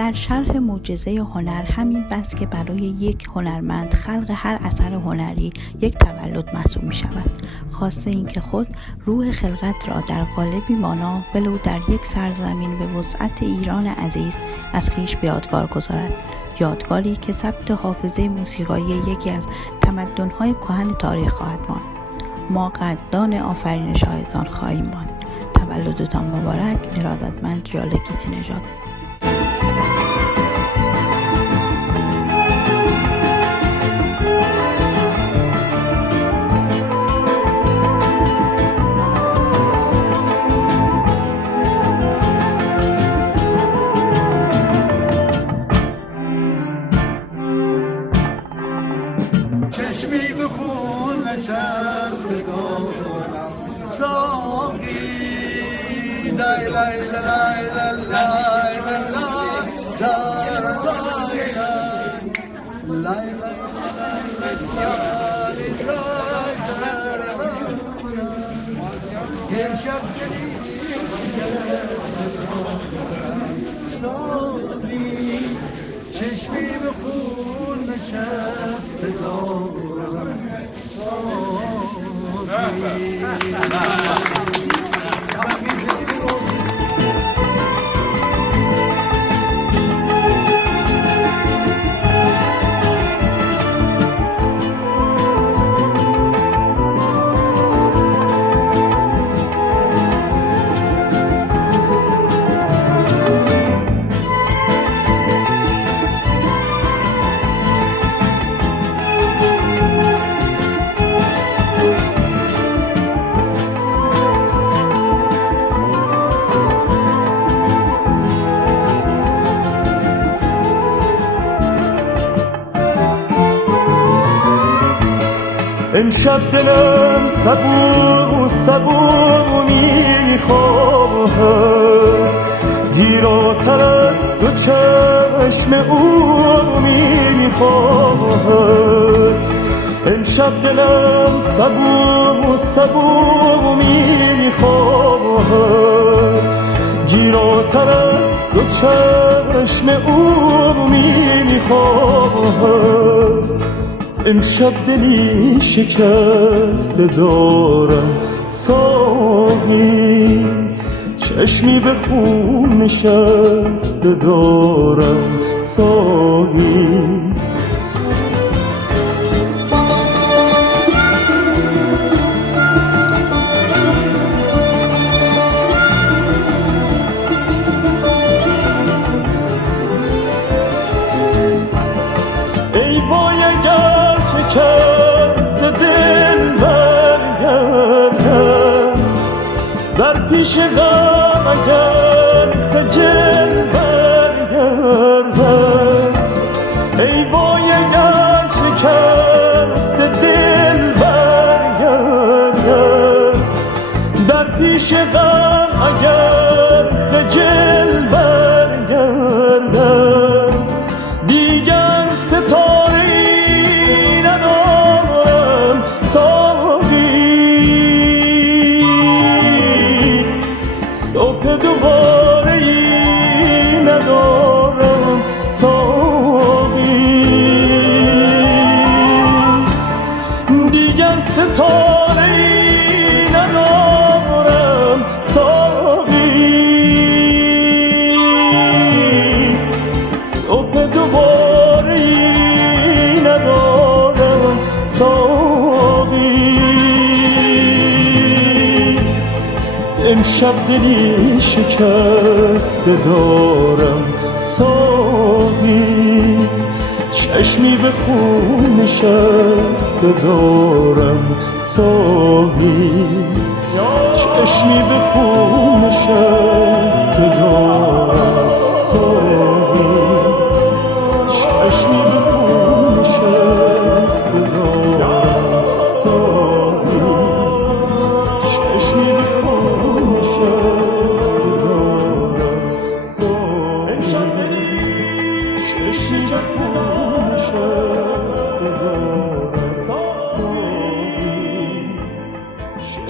در شرح معجزه هنر همین بس که برای یک هنرمند خلق هر اثر هنری یک تولد محسوب می شود، خاصه این که خود روح خلقت را در قالبی مانا ولو در یک سرزمین به وسعت ایران عزیز از خویش به یادگار گذارد، یادگاری که ثبت حافظه موسیقایی یکی از تمدن‌های کهن تاریخ خواهد ماند. ما قدردان آفرین شاهدان خواهیم ماند. تولدتان مبارک. ارادتمند ژاله گیتی نژاد. چشمی به خون نشستگان ساقی لای لای لای لای لای لای امشب چشمی به خون نشسته دارم امشب دلم صبور میخواهد گیراتر از دو چشم او میخواهد. امشب دلم صبور میخواهد گیراتر از دو چشم او میخواهد. امشب دلی شکسته دارم ساقی، چشمی به خون نشسته دارم ساقی. ای وای اگر شکست دل برگردم، در پیش غم اگر خجل برگردم. ای وای اگر شکست دل برگردم، در پیش غم اگر خجل برگردم. دیگر ستاره‌ای ندارم ساقی، صبح دوباره‌ای ندارم ساقی. دیگر ستاره‌ای ندارم ساقی، صبح دوباره‌ای ندارم ساقی. امشب دلی شکسته دارم ساقی، چشمی به خون نشسته دارم ساقی. چشمی به خون نشسته دارم ساقی، چشمی به خون نشسته دارم ساقی. چشمی به خون نشسته دارم ساقی. امشب دلی چشمی به خون نشسته دارم ساقی.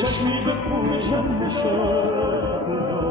چشمی به خون نشسته دارم